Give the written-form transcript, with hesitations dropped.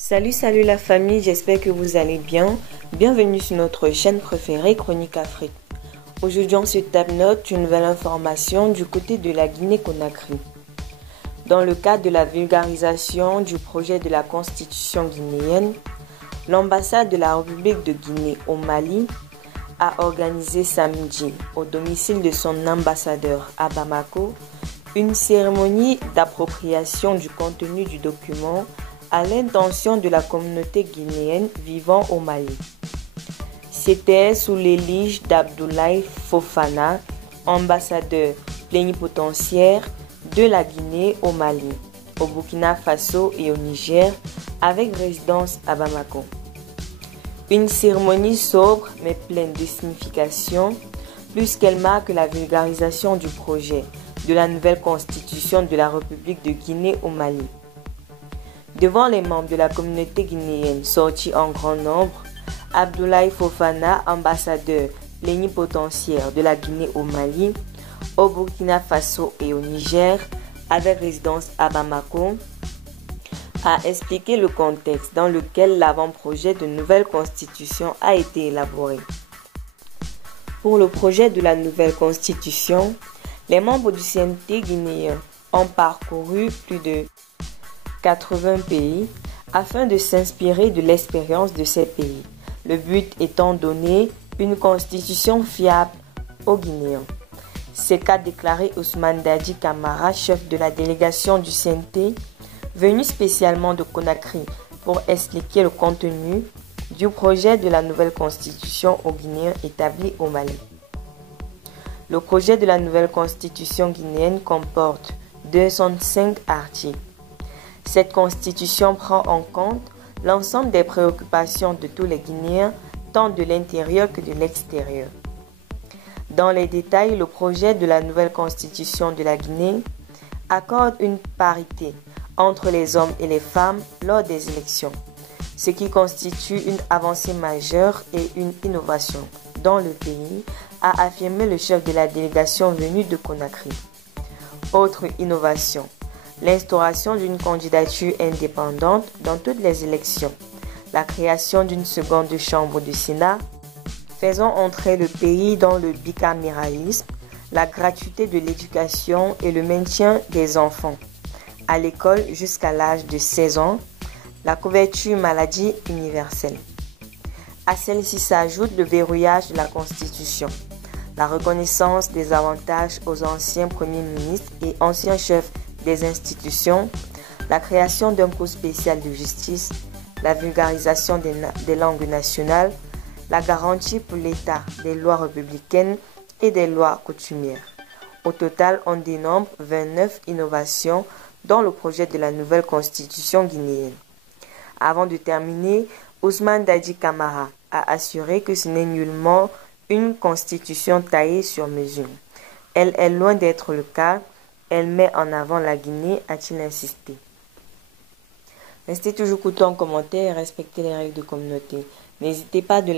Salut la famille, j'espère que vous allez bien. Bienvenue sur notre chaîne préférée Chronique Afrique. Aujourd'hui on se tape note une nouvelle information du côté de la Guinée-Conakry. Dans le cadre de la vulgarisation du projet de la constitution guinéenne, l'ambassade de la République de Guinée au Mali a organisé samedi, au domicile de son ambassadeur à Bamako, une cérémonie d'appropriation du contenu du document à l'intention de la communauté guinéenne vivant au Mali. C'était sous l'égide d'Abdoulaye Fofana, ambassadeur plénipotentiaire de la Guinée au Mali, au Burkina Faso et au Niger, avec résidence à Bamako. Une cérémonie sobre mais pleine de signification, puisqu'elle marque la vulgarisation du projet de la nouvelle constitution de la République de Guinée au Mali. Devant les membres de la communauté guinéenne sortis en grand nombre, Abdoulaye Fofana, ambassadeur plénipotentiaire de la Guinée au Mali, au Burkina Faso et au Niger, avec résidence à Bamako, a expliqué le contexte dans lequel l'avant-projet de nouvelle constitution a été élaboré. Pour le projet de la nouvelle constitution, les membres du CNT guinéen ont parcouru plus de 80 pays afin de s'inspirer de l'expérience de ces pays. Le but étant de donner une constitution fiable aux Guinéens. C'est qu'a déclaré Ousmane Dadi Camara, chef de la délégation du CNT, venu spécialement de Conakry pour expliquer le contenu du projet de la nouvelle constitution aux Guinéens établis au Mali. Le projet de la nouvelle constitution guinéenne comporte 205 articles. Cette constitution prend en compte l'ensemble des préoccupations de tous les Guinéens, tant de l'intérieur que de l'extérieur. Dans les détails, le projet de la nouvelle constitution de la Guinée accorde une parité entre les hommes et les femmes lors des élections, ce qui constitue une avancée majeure et une innovation dans le pays, a affirmé le chef de la délégation venu de Conakry. Autre innovation, l'instauration d'une candidature indépendante dans toutes les élections, la création d'une seconde chambre du Sénat, faisant entrer le pays dans le bicaméralisme, la gratuité de l'éducation et le maintien des enfants à l'école jusqu'à l'âge de 16 ans, la couverture maladie universelle. À celle-ci s'ajoute le verrouillage de la Constitution, la reconnaissance des avantages aux anciens premiers ministres et anciens chefs des institutions, la création d'un cours spécial de justice, la vulgarisation des langues nationales, la garantie pour l'État des lois républicaines et des lois coutumières. Au total, on dénombre 29 innovations dans le projet de la nouvelle constitution guinéenne. Avant de terminer, Ousmane Dadi Camara a assuré que ce n'est nullement une constitution taillée sur mesure. Elle est loin d'être le cas. Elle met en avant la Guinée, a-t-il insisté. Restez toujours courtois en commentaire et respectez les règles de communauté. N'hésitez pas de